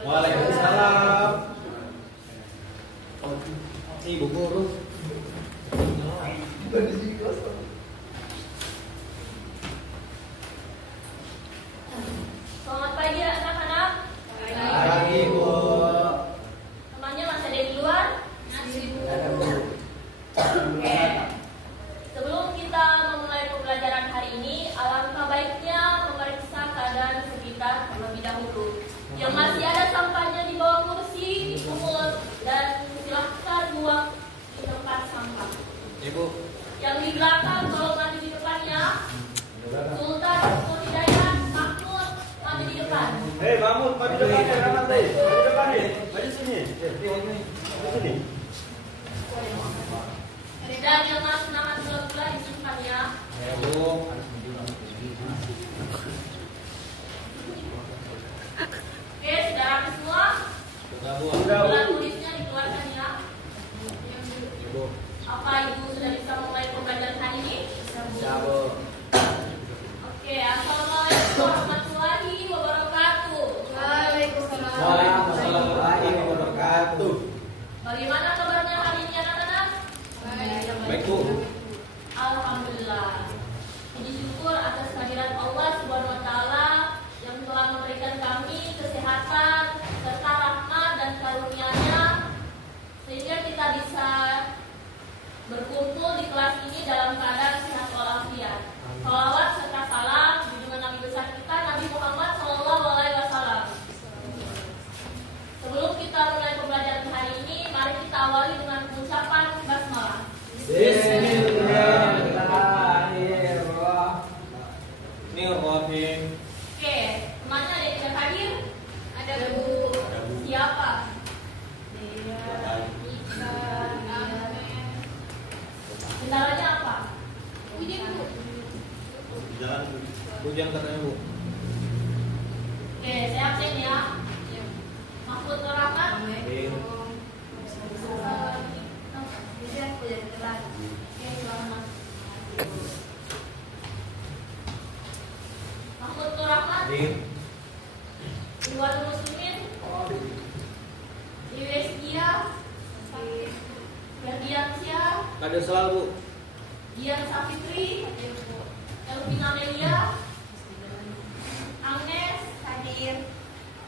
Waalaikumsalam. Ibu guru. Selamat pagi anak-anak. Pagi, Bu. Temannya masih ada di luar? Masih, Bu. Oke. Sebelum kita memulai pembelajaran hari ini, alangkah baiknya memeriksa keadaan sekitar terlebih dahulu. Yang masih ada sampahnya di bawah kursi, dipungut, dan silahkan buang di tempat sampah. Ibu. Yang di belakang tolong maju di depannya. Sultan, Hidayat, Mahmud, maju di depan. Hei, Mahmud, maju depan ya, Rahmat deh. Maju depan nih. Maju sini. Maju sini. Dan yang masih nama gula-gula disimpan ya. Ya, Bu. Oke, sudah rapi semua? Sudah, Bu. Bulan tulisnya dikeluarkan ya. Bu. Apa Ibu sudah bisa mulai pembelajaran hari ini? Ya, Bu. Oke, assalamualaikum warahmatullahi wabarakatuh. Waalaikumsalam. Waalaikumsalam warahmatullahi wabarakatuh. Bagaimana kabarnya hari ini anak-anak? Baik, Bu. Alhamdulillah. Puji syukur atas kehadiran Allah Subhanahu wa taala yang telah memberikan kami kesehatan serta rahmat dan karunia-Nya sehingga kita bisa berkumpul di kelas ini dalam keadaan sehat walafiat. Salawat serta salam junjungan Nabi besar kita Nabi Muhammad SAW. Sebelum kita mulai pembelajaran hari ini, mari kita awali dengan ucapan basmalah. Bismillahirrahmanirrahim. Oke, temannya ada yang tidak hadir? Ada, Bu. Siapa? Kendalanya apa? Ujian, Bu. Jalan. Hujan katanya, Bu. Oke, saya absen ya. Mahfud Nur Rahmat. Mahfud Nur Rahmat. Iwan Muslimin. Iweskia. Ferdiansyah. Ada selalu, Bu. Dian Safitri. Elvina Melia. Agnes. Hadir.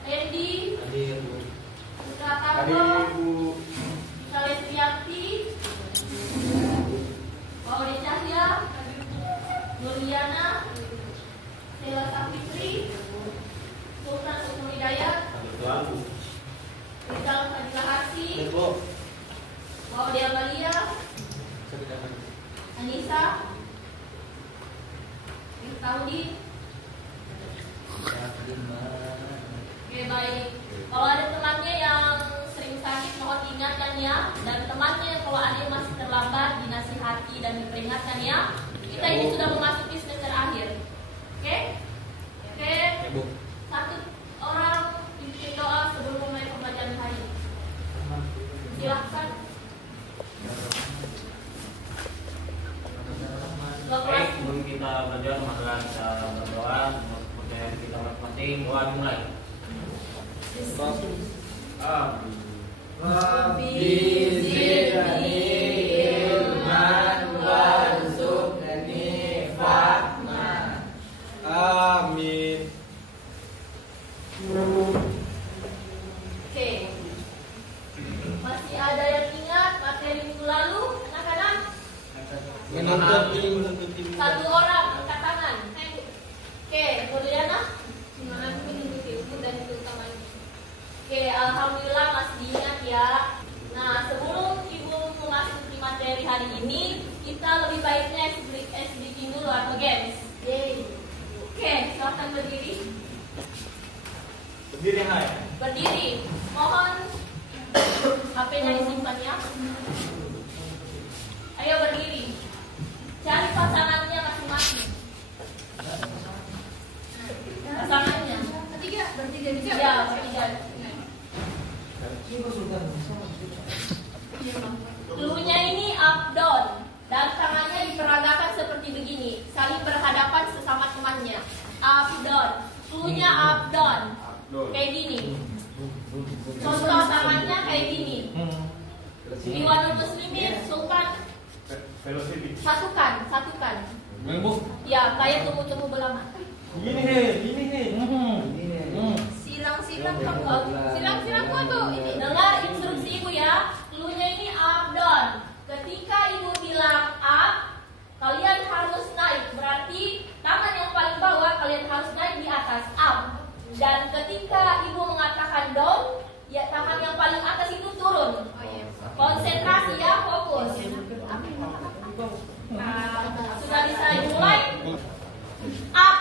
Randy. Hadir, Bu. Putra Tarno. Bu. Ika Lestianti. Maudi Cahya. Nuriana. Sela Safitri. Sultan Ukur Hidayat. Selalu. Rizal Fadila Hasi. Bu. Maudi Amalia. Anissa. Irtaudi. Oke, baik. Kalau ada temannya yang sering sakit mohon diingatkan ya. Dan temannya kalau ada yang masih terlambat dinasihati dan diperingatkan ya. Kita ini sudah memasuki semester akhir. Oke? Oke. Bu. Satu orang pimpin doa sebelum mulai pembelajaran hari ini. Silahkan. Baik, sebelum kita belajar maka kita berdoa kepercayaan kita masing-masing. Doa dimulai. Amin. Rabbi zidni ilman warzuqni fahman. Amin. Oke. Masih ada yang ingat materi minggu lalu, anak-anak? Menuntut ilmu. Satu orang angkat tangan. Oke, Nuriana? Aku menuntut ilmu dan itu utamanya. Oke, alhamdulillah masih diingat ya. Nah, sebelum Ibu memasuki materi hari ini, kita lebih baiknya SDG dulu atau games. Oke, silahkan berdiri. Berdiri, hai. Berdiri. Mohon HP-nya disimpan ya. Ayo berdiri. Cari pasangannya masing-masing. Pasangannya. Bertiga bisa. Ya, bertiga. Cluenya ini up down dan tangannya diperagakan seperti begini, saling berhadapan sesama temannya. Up down. Cluenya up down. kayak gini. Contoh tangannya kayak gini. Iwanul Muslimin, Sultan. Satukan. Ya, kayak temu-temu belama. Silang-silang kok tuh. Dengar instruksi ibu ya. Cluenya ini up down. Ketika ibu bilang up, kalian harus naik. Berarti tangan yang paling bawah kalian harus naik di atas, up. Dan ketika ibu mengatakan down, ya tangan yang paling atas itu turun. Konsentrasi ya, fokus. Nah, sudah bisa dimulai. Up.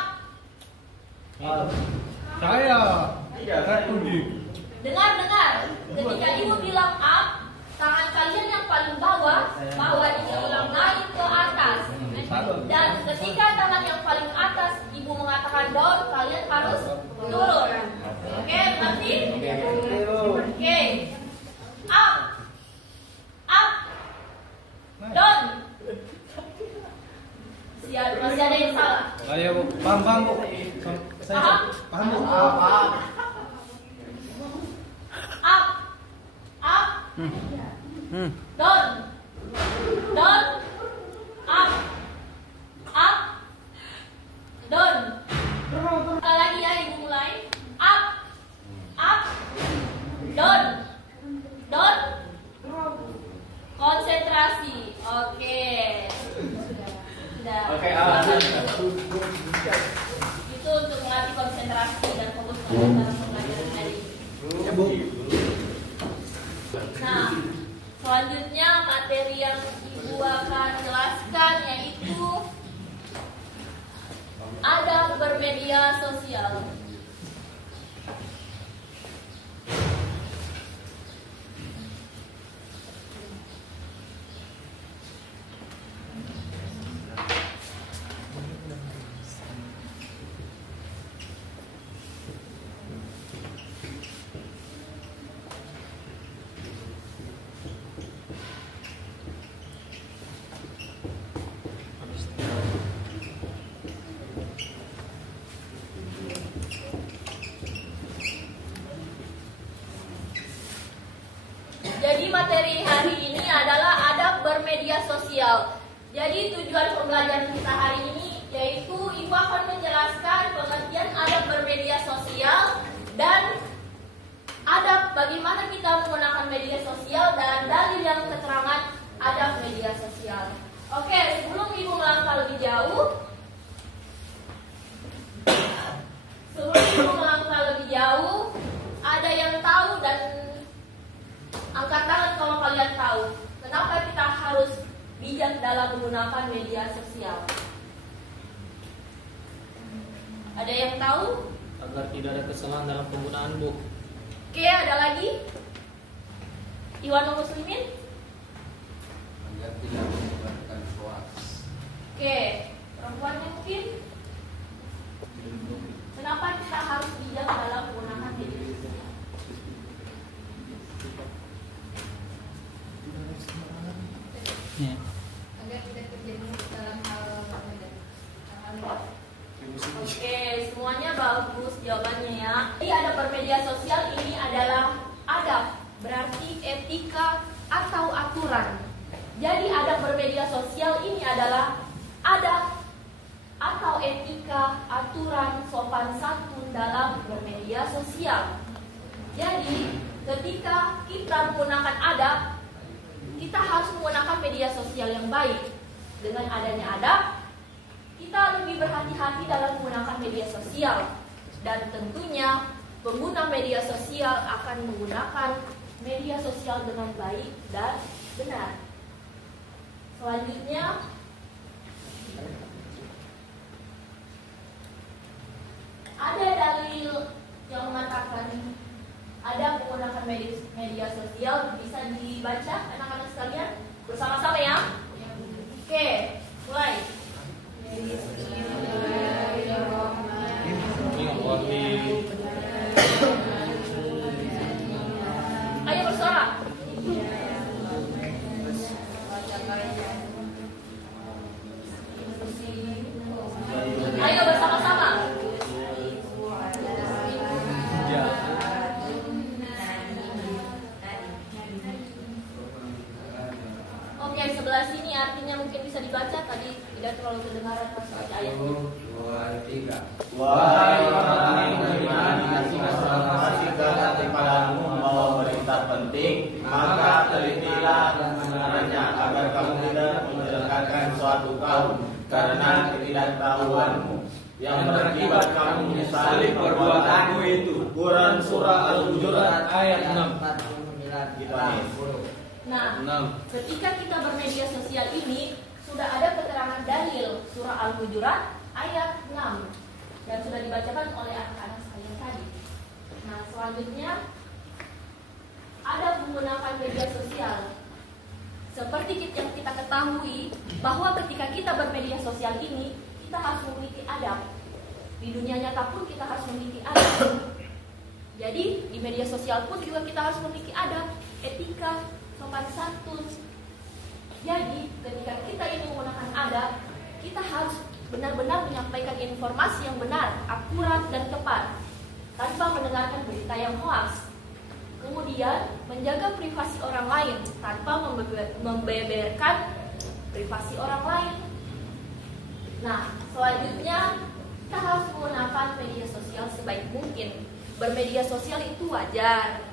Dengar. Ketika ibu bilang up, tangan kalian yang paling bawah ini ulang naik ke atas. Dan ketika tangan yang paling atas ibu mengatakan down, kalian harus turun. Oke, berarti? Oke. Up. Down. Masih ada yang salah? Ayo, paham Bu. Paham Bu. Up. Down. Up. Down. Lagi ya, ibu mulai. Up. Down. Konsentrasi. Oke. Sudah. Itu untuk melatih konsentrasi dan fokus dalam pembelajaran hari ini. Nah, selanjutnya materi yang ibu akan jelaskan yaitu adab bermedia sosial. Jadi materi hari ini adalah adab bermedia sosial. Jadi tujuan pembelajaran kita hari ini yaitu ibu akan menjelaskan pengertian adab bermedia sosial dan adab bagaimana kita menggunakan media sosial dan dalil yang keterangan adab media sosial. Oke, sebelum ibu melangkah lebih jauh, ada yang tahu dan angkat tangan kalau kalian tahu kenapa kita harus bijak dalam menggunakan media sosial. Ada yang tahu? Agar tidak ada kesalahan dalam penggunaan Bu. Oke, ada lagi? Iwanul Muslimin? Agar tidak menyebarkan hoax. Oke, perempuannya mungkin? Kenapa kita harus bijak dalam menggunakan media sosial? Agar tidak terjadi dalam hal Oke, semuanya bagus jawabannya ya. Jadi adab bermedia sosial ini adalah adab, berarti etika atau aturan. Jadi adab bermedia sosial ini adalah adab atau etika, aturan, sopan santun dalam bermedia sosial. Jadi ketika kita menggunakan adab, kita harus menggunakan media sosial yang baik. Dengan adanya adab, kita lebih berhati-hati dalam menggunakan media sosial. Dan tentunya pengguna media sosial akan menggunakan media sosial dengan baik dan benar. Selanjutnya, ada dalil yang mengatakan ada menggunakan media sosial. Bisa dibaca anak-anak sekalian bersama-sama ya. Oke, mulai. Ayo bersuara. Ayo bersama-sama. artinya mungkin bisa dibaca, tadi tidak terlalu kedengaran pas baca ayat. 1, 2, 3. Wahai orang yang beriman, jika kepadamu membawa berita penting, maka telitilah kebenarannya agar kamu tidak mencelakakan suatu kaum karena ketidaktahuanmu yang berakibat kamu menyesali perbuatanmu itu. Quran surah Al-Hujurat ayat 6. Nah, ketika kita bermedia sosial ini sudah ada keterangan dalil surah Al-Hujurat ayat 6 dan sudah dibacakan oleh anak-anak sekalian tadi. Nah, selanjutnya ada menggunakan media sosial. Seperti yang kita ketahui bahwa ketika kita bermedia sosial ini kita harus memiliki adab. Di dunia nyata pun kita harus memiliki adab. Jadi di media sosial pun juga kita harus memiliki adab, etika, sopan santun. Jadi ketika kita ini menggunakan adab, kita harus benar-benar menyampaikan informasi yang benar, akurat dan tepat, tanpa mendengarkan berita yang hoax. Kemudian menjaga privasi orang lain tanpa membeberkan privasi orang lain. Nah, selanjutnya kita harus menggunakan media sosial sebaik mungkin. Bermedia sosial itu wajar,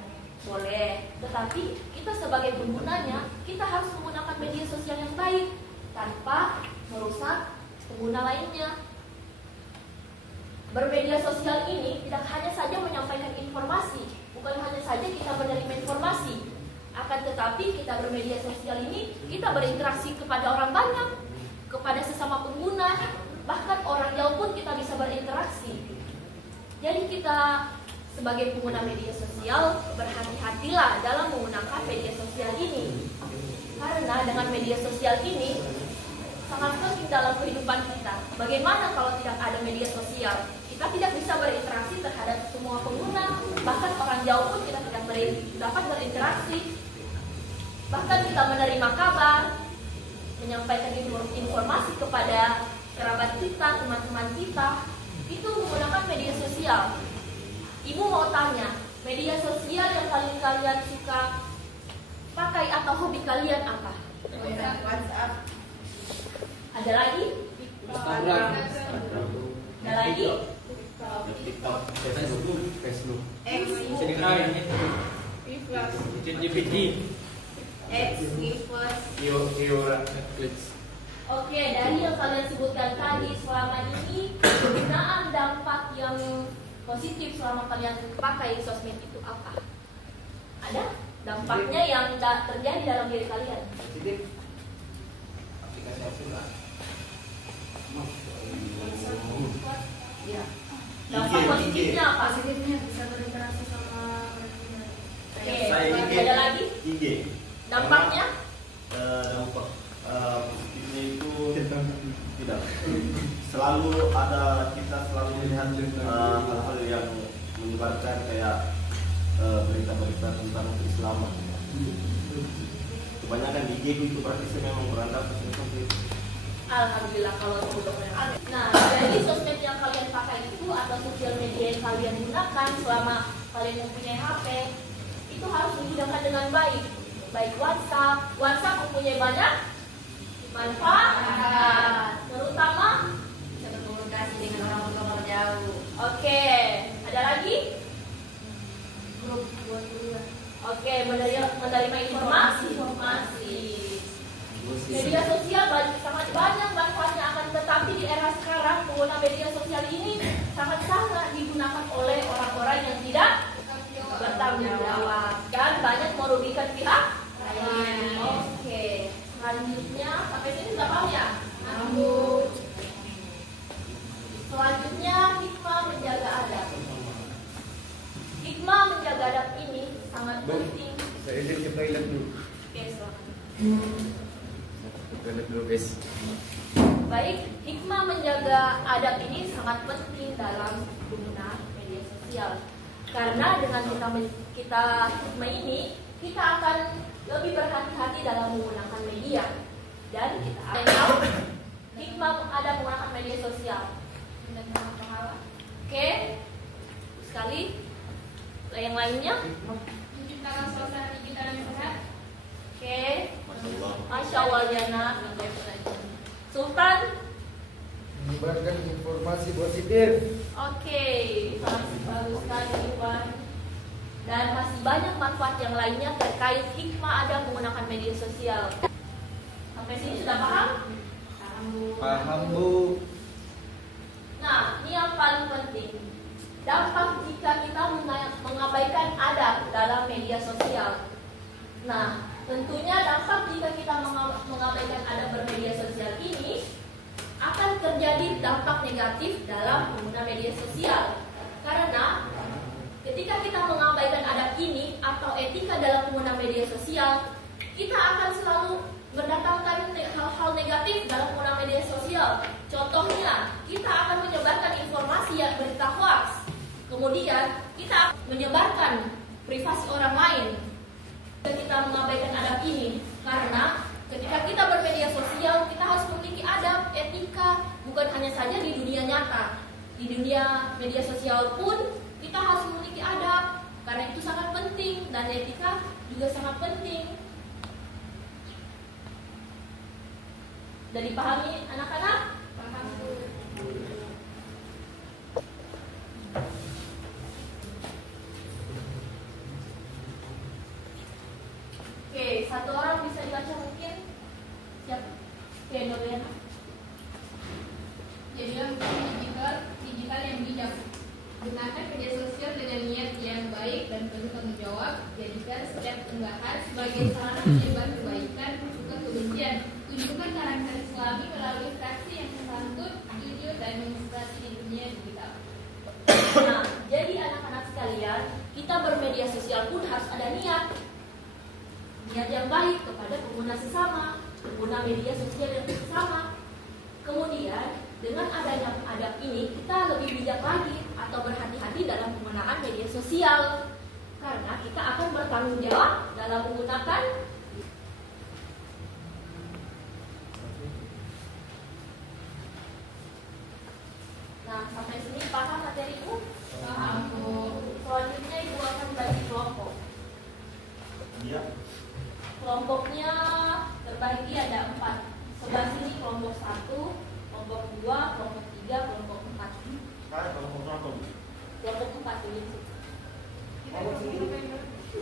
boleh, tetapi kita sebagai penggunanya, kita harus menggunakan media sosial yang baik tanpa merusak pengguna lainnya. Bermedia sosial ini tidak hanya saja menyampaikan informasi, bukan hanya saja kita menerima informasi, akan tetapi kita bermedia sosial ini kita berinteraksi kepada orang banyak, kepada sesama pengguna, bahkan orang jauh pun kita bisa berinteraksi. Jadi kita sebagai pengguna media sosial berhati-hatilah dalam menggunakan media sosial ini, karena dengan media sosial ini sangat penting dalam kehidupan kita. Bagaimana kalau tidak ada media sosial? Kita tidak bisa berinteraksi terhadap semua pengguna, bahkan orang jauh pun kita tidak dapat berinteraksi. Bahkan kita menerima kabar, menyampaikan informasi kepada kerabat kita, teman-teman kita, itu menggunakan media sosial. Ibu mau tanya, media sosial yang kalian suka pakai atau hobi kalian apa? WhatsApp. Ada lagi? Instagram. Ada lagi? TikTok, Facebook. X. GPT. X. Gifos. Oke, dari yang kalian sebutkan tadi, selama ini penggunaan dampak yang positif selama kalian pakai sosmed itu apa? Ada dampaknya yang terjadi dalam diri kalian? Positif. Aplikasi asuran. Ya. Dampak positifnya apa? Positifnya bisa berinteraksi sama orang lain. Oke, Saya IG. ada lagi? IG. Dampaknya? Dampak positifnya itu tidak. Selalu ada, kita selalu melihat hal-hal yang menyebarkan kayak berita-berita tentang keislaman. Kebanyakan di IG itu praktisnya memang berangkat seperti itu. Alhamdulillah kalau sebelumnya. Nah, jadi sosmed yang kalian pakai itu atau sosial media yang kalian gunakan selama kalian mempunyai HP itu harus digunakan dengan baik. Baik WhatsApp mempunyai banyak manfaat, terutama Bisa berkomunikasi dengan orang jauh. Oke, ada lagi? Grup buat kuliah. Oke, menerima informasi. Media sosial sangat banyak manfaatnya, akan tetapi di era sekarang pengguna media sosial ini sangat-sangat digunakan oleh orang-orang yang tidak bertanggung jawab dan banyak merugikan pihak lain. Oke, selanjutnya sampai sini sudah paham ya? Selanjutnya hikmah menjaga adab. Hikmah menjaga adab ini sangat penting. Saya izin ke toilet dulu. Oke, silakan. Toilet dulu, guys. Baik, hikmah menjaga adab ini sangat penting dalam pengguna media sosial. Karena dengan kita hikmah ini, kita akan lebih berhati-hati dalam menggunakan media. Dan kita akan tahu hikmah adab menggunakan media sosial. Oke, sekali. Yang lainnya? Menciptakan suasana digital yang sehat. Oke. Masya Allah. Masya Allah Jana. Sultan. Menyebarkan informasi positif. Oke, sangat bagus sekali Iwan. Dan masih banyak manfaat yang lainnya terkait hikmah ada menggunakan media sosial. Sampai sini sudah paham? Paham Bu. Nah, ini yang paling penting. Dampak jika kita mengabaikan adab dalam media sosial. Nah, tentunya dampak jika kita mengabaikan adab bermedia sosial ini akan terjadi dampak negatif dalam pengguna media sosial. Karena ketika kita mengabaikan adab ini atau etika dalam pengguna media sosial, kita akan selalu mendatangkan hal-hal negatif dalam pengguna media sosial. Contohnya, kita akan menyebarkan informasi yang berita hoax. Kemudian, kita menyebarkan privasi orang lain. Kita mengabaikan adab ini karena ketika kita bermedia sosial, kita harus memiliki adab, etika, bukan hanya saja di dunia nyata. Di dunia media sosial pun kita harus memiliki adab, karena itu sangat penting, dan etika juga sangat penting. Sudah dipahami anak-anak? Paham. Oke, satu orang bisa dibaca mungkin? Siap? Oke, Noriana. Jadilah digital yang bijak. Gunakan media sosial dengan niat yang baik dan penuh tanggung jawab. Jadikan setiap unggahan sebagai sarana menyebar kebaikan, bukan kebencian. Tunjukkan karakter Islami melalui fraksi yang santun, jujur, dan menginspirasi di dunia digital. Nah, jadi anak-anak sekalian, kita bermedia sosial pun harus ada niat yang baik kepada pengguna sesama, pengguna media sosial yang sesama. Kemudian dengan adanya adab ini, kita lebih bijak lagi atau berhati-hati dalam penggunaan media sosial, karena kita akan bertanggung jawab dalam menggunakan. Nah, sampai sini paham materi Ibu? Paham, Bu. Selanjutnya Ibu akan bagi kelompok. Iya. Kelompoknya terbagi ada 4. Sebelah sini kelompok 1, kelompok 2, kelompok 3, kelompok 4. Sekarang kalau mau nonton. Kelompok 4 ini.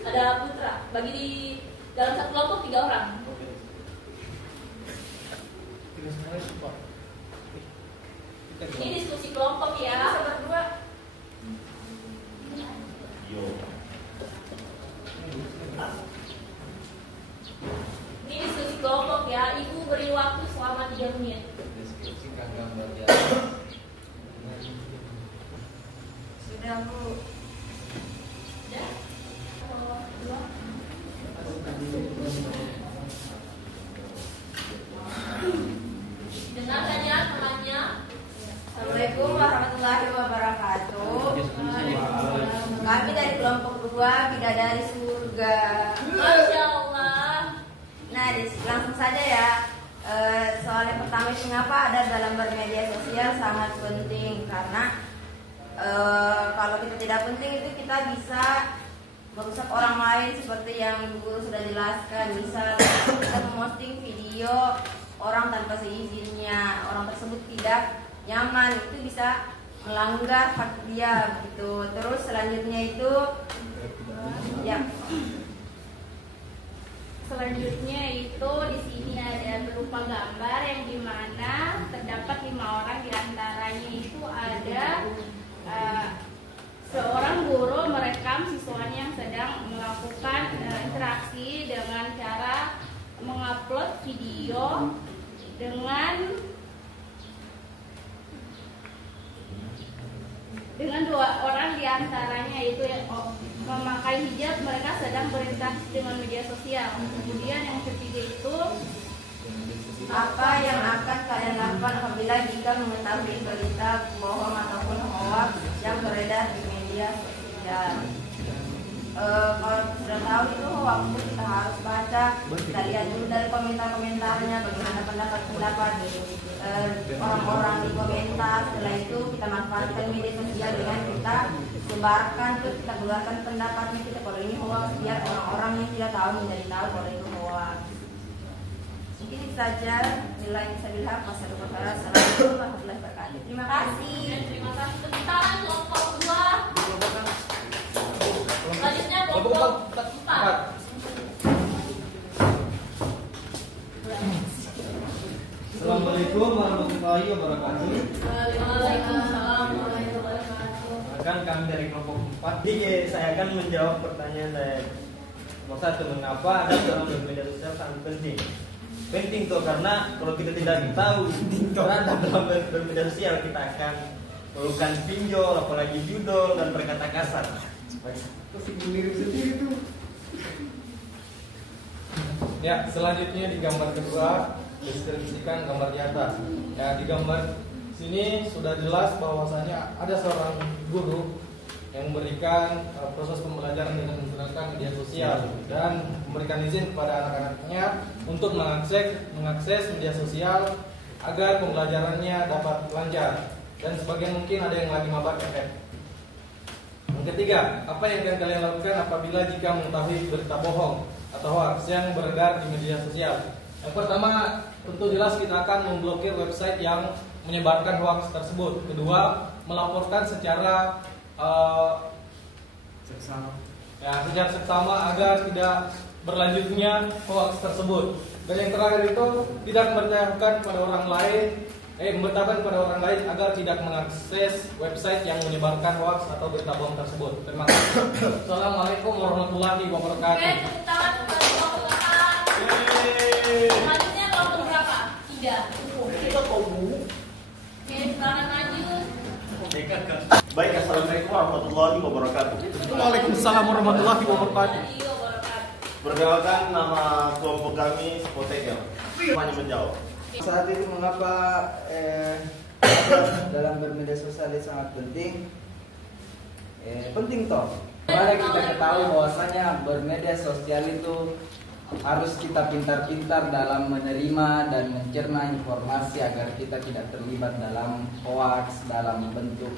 Ada putra. Bagi di dalam satu kelompok 3 orang. Ini diskusi kelompok ya. Berdua. Yo. Ini diskusi kelompok ya. Ibu beri waktu selama 3 menit. Deskripsikan gambarnya. Sudah, Bu. Sudah? Atau 2? Dengarkan ya temannya. Assalamualaikum warahmatullahi wabarakatuh. Kami dari kelompok 2 Bidadari Surga. Masya Allah. Nah, langsung saja ya. Soal yang pertama itu mengapa ada dalam bermedia sosial sangat penting, karena kalau kita tidak penting itu kita bisa merusak orang lain seperti yang Ibu Guru sudah jelaskan. Misal kita memposting video orang tanpa seizinnya, orang tersebut tidak nyaman, itu bisa melanggar hak dia begitu. Terus selanjutnya itu ya. Selanjutnya itu di sini ada berupa gambar yang dimana terdapat 5 orang, diantaranya itu ada seorang guru merekam siswanya yang sedang melakukan interaksi dengan cara mengupload video dengan 2 orang diantaranya itu yang memakai hijab, mereka sedang berinteraksi dengan media sosial. Kemudian yang ketiga itu Apa yang akan kalian lakukan apabila jika mengetahui berita bohong ataupun hoax yang beredar di media sosial? Kalau sudah tahu itu hoax itu kita harus baca, kita lihat dulu dari komentar-komentarnya bagaimana pendapat orang-orang di komentar. Setelah itu kita manfaatkan media sosial dengan kita sebarkan, terus kita keluarkan pendapatnya kita kalau ini hoax, biar orang-orang yang tidak tahu menjadi tahu kalau itu hoax. Mungkin itu saja. Nilai Sabilhaq. Wassalamualaikum warahmatullahi wabarakatuh. Terima kasih. Terima kasih. Tepuk tangan kelompok 2. Selanjutnya kelompok 4. Assalamualaikum warahmatullahi wabarakatuh. Waalaikumsalam warahmatullahi wabarakatuh. Akan kami dari kelompok 4. Jadi saya akan menjawab pertanyaan dari nomor 1. Mengapa ada dalam bermedia sosial sangat penting? Penting tuh karena kalau kita tidak tahu terhadap dalam bermedia sosial, kita akan melakukan pinjol, apalagi judul dan berkata kasar. Ya, selanjutnya di gambar kedua deskripsikan gambar di atas. Ya, di gambar sini sudah jelas bahwasanya ada seorang guru yang memberikan proses pembelajaran dengan menggunakan media sosial dan memberikan izin kepada anak-anaknya untuk mengakses media sosial agar pembelajarannya dapat lancar. Dan sebagian mungkin ada yang lagi mabak efek. Yang ketiga, apa yang akan kalian lakukan apabila jika mengetahui berita bohong atau hoax yang beredar di media sosial? Yang pertama, tentu jelas kita akan memblokir website yang menyebarkan hoax tersebut. Kedua, melaporkan secara secara seksama agar tidak berlanjutnya hoax tersebut. Dan yang terakhir itu tidak memberitahukan kepada orang lain, memberitahukan kepada orang lain agar tidak mengakses website yang menyebarkan hoax atau berita bohong tersebut. Terima kasih. Assalamualaikum warahmatullahi wabarakatuh. Oke, tepuk tangan untuk kelompok 4. Selanjutnya kelompok berapa? 3. Kita tahu. Oke, silakan lanjut. Baik, assalamualaikum warahmatullahi wabarakatuh. Waalaikumsalam warahmatullahi wabarakatuh. Perkenalkan, nama kelompok kami Spotekel. Semuanya menjawab. Saat itu mengapa dalam bermedia sosial itu sangat penting? Penting toh. Mari kita ketahui bahwasanya bermedia sosial itu harus kita pintar-pintar dalam menerima dan mencerna informasi agar kita tidak terlibat dalam hoax, dalam bentuk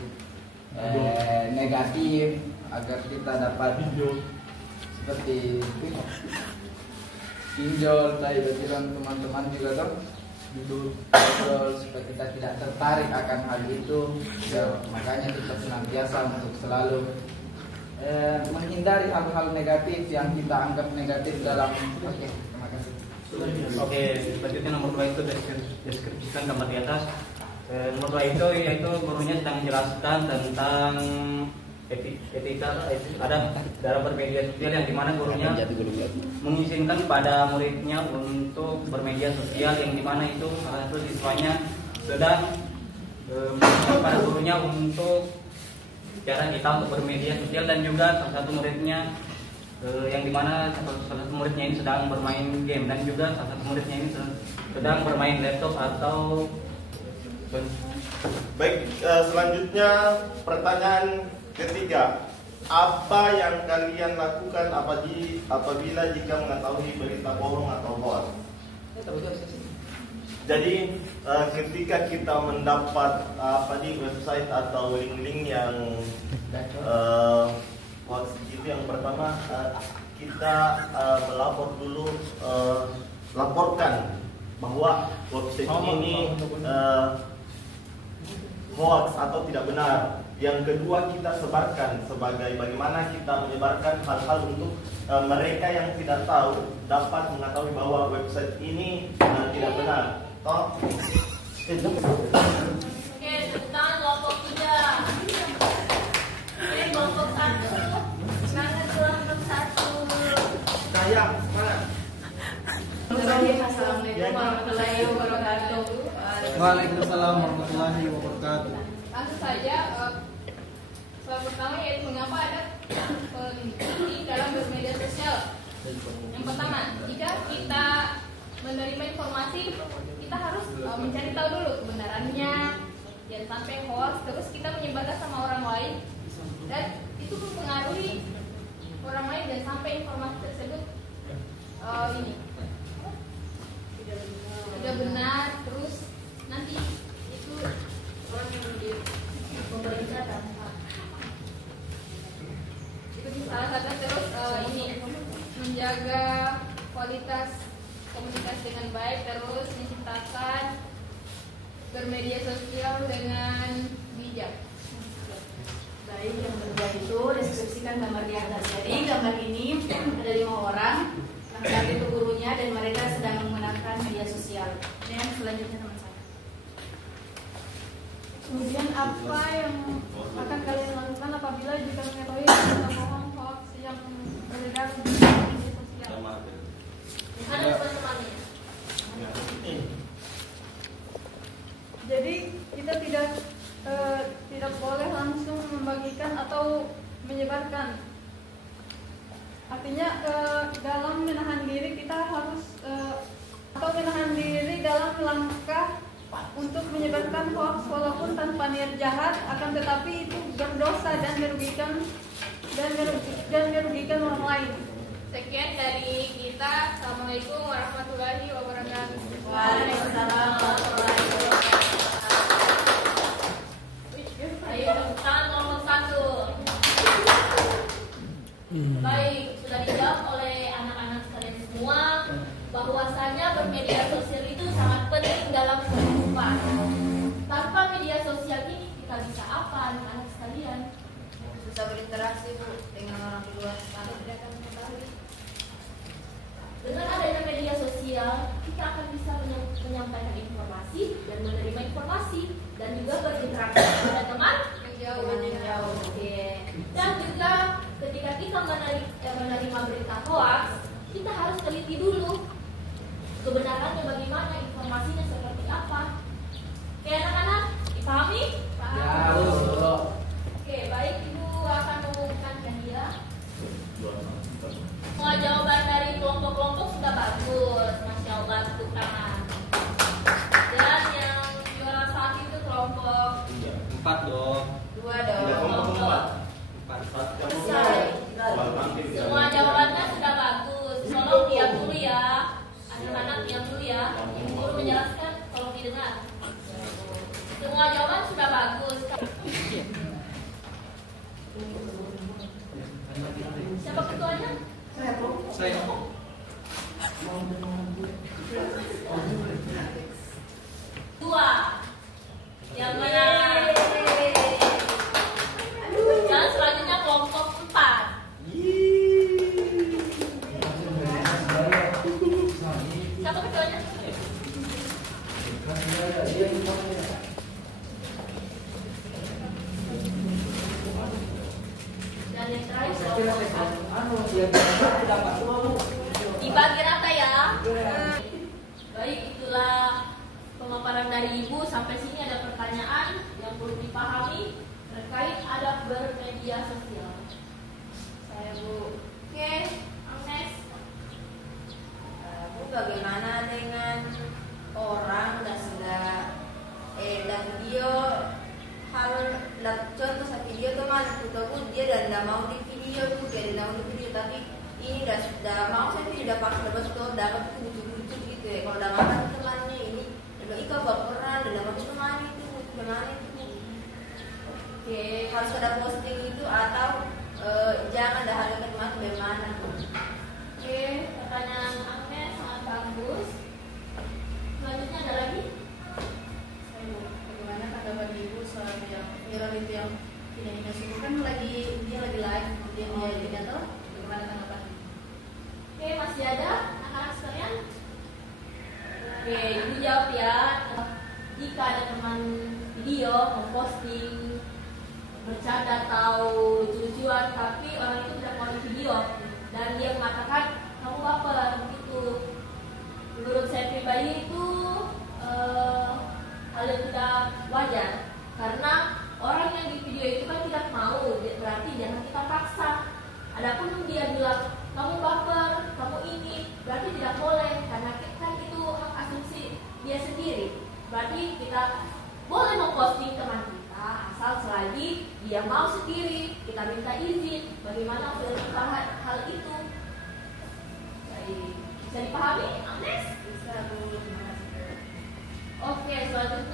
negatif, agar kita dapat seperti pinjol, tadi bilang teman-teman juga toh, pinjol supaya kita tidak tertarik akan hal itu. Ya, makanya kita senantiasa untuk selalu menghindari hal-hal negatif yang kita anggap negatif dalam. Oke, terima kasih. Oke, selanjutnya nomor 2 itu deskripsikan gambar di atas. Nomor 2 itu yaitu gurunya sedang menjelaskan tentang etika ada dalam bermedia sosial, yang dimana gurunya mengizinkan pada muridnya untuk bermedia sosial, yang dimana itu salah satu siswanya sedang pada gurunya untuk cara kita untuk bermedia sosial, dan juga salah satu muridnya yang dimana salah satu muridnya ini sedang bermain game, dan juga salah satu muridnya ini sedang bermain laptop atau. Baik, selanjutnya pertanyaan ketiga. Apa yang kalian lakukan apabila jika mengetahui berita bohong atau hoax? Jadi ketika kita mendapat di website atau link-link yang hoax itu, yang pertama kita melapor dulu, laporkan bahwa website ini hoax atau tidak benar. Yang kedua, kita sebarkan sebagai bagaimana kita menyebarkan hal-hal untuk mereka yang tidak tahu dapat mengetahui bahwa website ini tidak benar. Toh? Oke, tepuk tangan kelompok 3. Oke, kelompok 1. Semangat kelompok 1. Sayang, semangat. Assalamualaikum warahmatullahi wabarakatuh. Waalaikumsalam warahmatullahi wabarakatuh. Langsung saja, soal pertama yaitu mengapa ada penting dalam bermedia sosial. Yang pertama, jika kita menerima informasi, kita harus mencari tahu dulu kebenarannya, jangan sampai hoax terus kita menyebarkan sama orang lain, dan itu mempengaruhi orang lain, dan sampai informasi tersebut tidak benar, terus nanti itu orang yang Pemerintah dampak. itu salah satu. Terus ini menjaga kualitas komunikasi dengan baik, terus menciptakan bermedia sosial dengan bijak. Baik, yang kedua itu deskripsikan gambar di atas. Jadi gambar ini ada 5 orang, yang satu itu gurunya dan mereka sedang menggunakan media sosial. Dan selanjutnya teman saya. Kemudian apa yang akan kalian lakukan apabila jika mengetahui berita bohong hoax yang beredar di media sosial? Ada teman-temannya. Jadi kita tidak boleh langsung membagikan atau menyebarkan. Artinya dalam menahan diri kita harus atau menahan diri dalam langkah untuk menyebarkan hoax walaupun tanpa niat jahat, akan tetapi itu berdosa dan merugikan orang lain. Sekian dari kita. Assalamualaikum warahmatullahi wabarakatuh. Waalaikumsalam warahmatullahi wabarakatuh. Ayo tepuk tangan nomor 1. Baik, sudah dijawab oleh anak-anak sekalian semua bahwasanya bermedia sosial itu sangat penting dalam kehidupan. Tanpa media sosial ini kita bisa apa, anak-anak sekalian? Susah berinteraksi Bu dengan orang di luar sana. Tidak akan mengetahui. Dengan adanya media sosial, kita akan bisa menyampaikan informasi dan menerima informasi dan juga berinteraksi dengan teman Jauh yang jauh. Oke. Dan juga ketika kita menerima berita hoax, kita harus teliti dulu kebenarannya bagaimana, informasinya seperti apa. Oke anak-anak, dipahami? Oke, baik, Ibu akan mengumumkan hadiah. Semua jawaban dari kelompok-kelompok sudah bagus, Masya Allah, tepuk tangan. Dan yang juara 1 itu kelompok 4 dong. 2 dong. Semua jawabannya sudah bagus. Tolong diam dulu ya, anak-anak diam dulu ya. Ibu guru menjelaskan, tolong didengar. Semua jawaban sudah bagus. Siapa ketuanya? Saya. Dua. Yang mana? Dan selanjutnya kelompok 4. Siapa ketuanya? Dan yang terakhir kelompok 4. Dibagi rata ya. Baik, itulah pemaparan dari Ibu. Sampai sini ada pertanyaan yang perlu dipahami terkait adab bermedia sosial. Saya Bu. Oke, Agnes. Bu, bagaimana dengan orang dan video contoh satu video tuh mana tuh dia dan tidak mau di video tuh dia tidak mau di video, tapi ini udah mau saya tidak paksa betul dapat itu lucu-lucu gitu ya. Kalau udah makan temannya ini udah ikut baperan dan dapat teman itu gimana itu? Oke, harus ada posting itu atau jangan ada hal yang macam bagaimana? Oke, pertanyaan Agnes sangat bagus. Selanjutnya ada lagi? Bagaimana tanggapan Ibu soal yang viral itu yang tidak dikasih kan dia lagi live, kemudian dia tidak tahu bagaimana tanggapan Ibu? Oke, masih ada anak-anak sekalian? Oke, Ibu jawab ya. Jika ada teman video memposting bercanda atau lucu-lucuan, tapi orang itu tidak mau di video dan dia mengatakan kamu baper begitu. Menurut saya pribadi itu hal yang tidak wajar, karena orang yang di video itu kan tidak mau, berarti jangan kita paksa. Adapun dia bilang kamu baper, kamu ini, berarti tidak boleh, karena kan itu hak asumsi dia sendiri. Berarti kita boleh memposting teman kita asal selagi dia mau sendiri, kita minta izin. Bagaimana melakukan hal itu? Jadi, bisa dipahami, Agnes? Bisa Bu, terima kasih. Oke, selanjutnya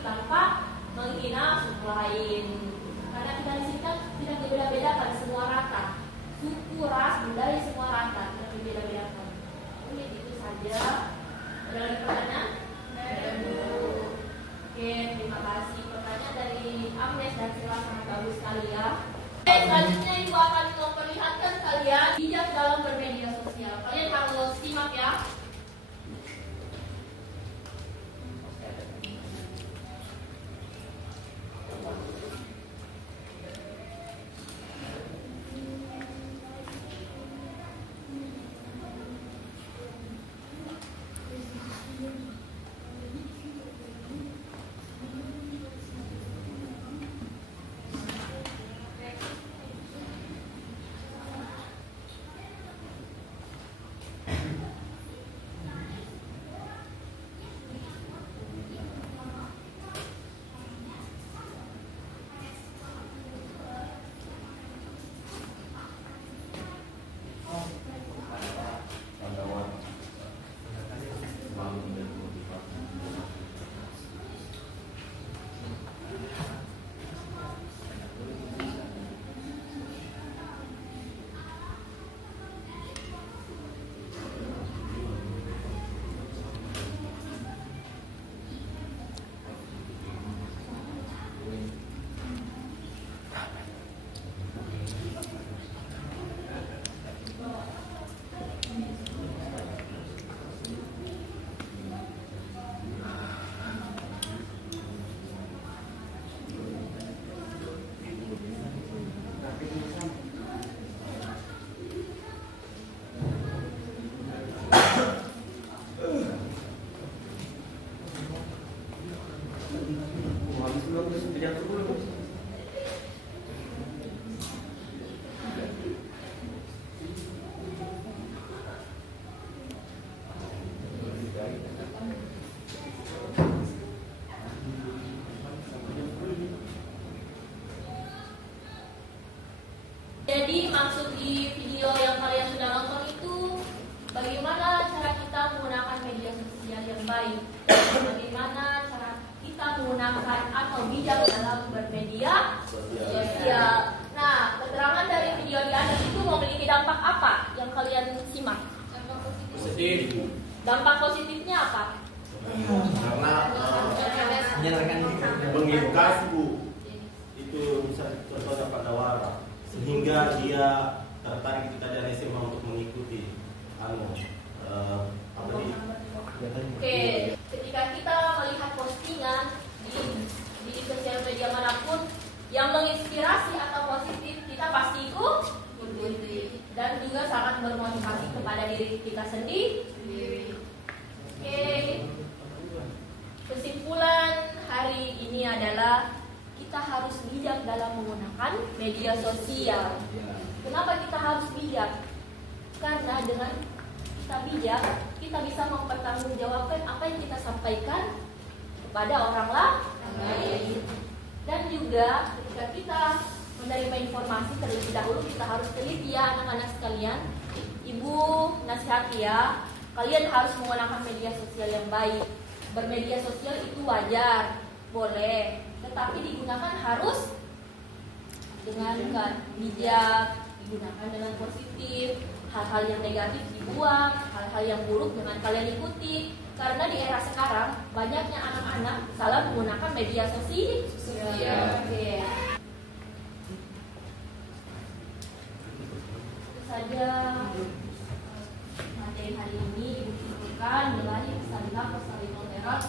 tanpa menghina suku lain. Karena kita di sini kan tidak berbeda-bedakan, semua rata. Suku, ras, budaya semua rata, tidak berbeda-bedakan. Jadi itu saja. Ada lagi pertanyaan? Oke, terima kasih. Pertanyaan dari Amnes dan Sila sangat bagus sekali ya. Oke, selanjutnya Ibu akan memperlihatkan kalian bijak dalam bermedia sosial. Kalian harus simak ya. Jadi maksud di video yang kalian sudah nonton itu bagaimana cara kita menggunakan media sosial yang baik, bagaimana cara kita menggunakan atau bijak dalam bermedia sosial. Nah, keterangan dari video di atas itu memiliki dampak apa yang kalian simak? Positif. Dampak positifnya apa? Karena mengedukasi Bu, itu bisa contoh dapat dawara sehingga dia tertarik kita dari SMA untuk mengikuti Oke, ketika kita melihat postingan di sosial media manapun yang menginspirasi atau positif, kita pasti ikuti dan juga sangat bermotivasi kepada diri kita sendiri. Oke, kesimpulan hari ini adalah kita harus bijak dalam menggunakan media sosial. Kenapa kita harus bijak? Karena dengan kita bijak, kita bisa mempertanggungjawabkan apa yang kita sampaikan kepada orang lain. Dan juga ketika kita menerima informasi terlebih dahulu, kita harus teliti ya anak-anak sekalian. Ibu nasihati ya, kalian harus menggunakan media sosial yang baik. Bermedia sosial itu wajar, boleh, tetapi digunakan harus dengan bijak, digunakan dengan positif. Hal-hal yang negatif dibuang, hal-hal yang buruk dengan kalian ikuti. Karena di era sekarang banyaknya anak-anak salah menggunakan media sosial. Oke. Itu saja materi hari ini. Ibu simpulkan, nilai saling toleran